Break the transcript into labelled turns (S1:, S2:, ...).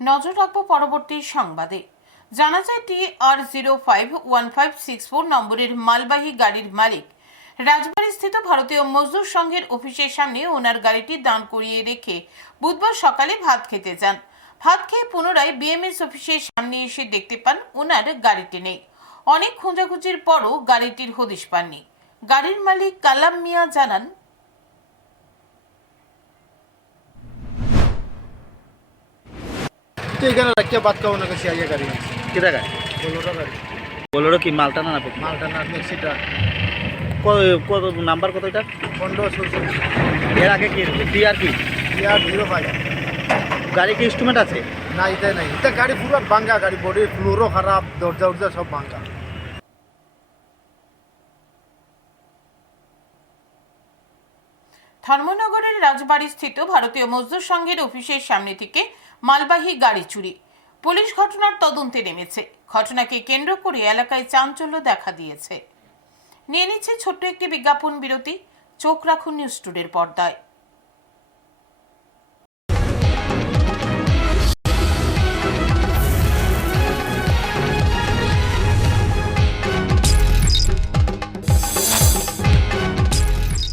S1: নজর রাখব পরবর্তী সংবাদে। জানা যায়, T R zero five one five six four নম্বরের মালবাহী গাড়ির মালিক রাজবাড়ী স্থিত ভারতীয় মজদুর সংঘের অফিসের সামনে ওনার গাড়িটি দাঁড় করিয়ে রেখে বুধবার সকালে ভাত খেতে যান। ভাত খেয়ে পুনরায় বিএমএস অফিসের সামনে এসে দেখতে পান ওনার গাড়িটি নেই। অনেক খোঁজাখুঁজির পরও গাড়িটির হদিশ পাননি। গাড়ির মালিক কালাম মিয়া জানান
S2: তো এখানে রাখিয়া বাদ খাব না কাছে আইয়া গাড়ি
S3: কি গাড়ি?
S2: বোলোরো গাড়ি।
S3: বোলেরো কি মালটা না
S2: মালটা না মেক্সিটা।
S3: কত নাম্বার কত এটা
S2: পনেরো ষোলো।
S3: এর আগে কি? টি আর কি?
S2: Year zero five.
S3: গাড়ি কি ইনস্ট্রুমেন্ট আছে?
S2: না এটা নাই। এটা গাড়ি পুরো ভাঙ্গা গাড়ি বডি ফ্লোরও খারাপ দরজা উরজা সব ভাঙ্গা।
S1: ধর্মনগরের রাজবাড়িস্থিত ভারতীয় মজদুর সংঘের অফিসের সামনে থেকে মালবাহী গাড়ি চুরি। পুলিশ ঘটনার তদন্তে নেমেছে। ঘটনাকে কেন্দ্র করে এলাকায় চাঞ্চল্য দেখা দিয়েছে। নিয়ে নিচ্ছে ছোট্ট একটি বিজ্ঞাপন বিরতি। চোখ রাখুন নিউজ টুডের পর্দায়।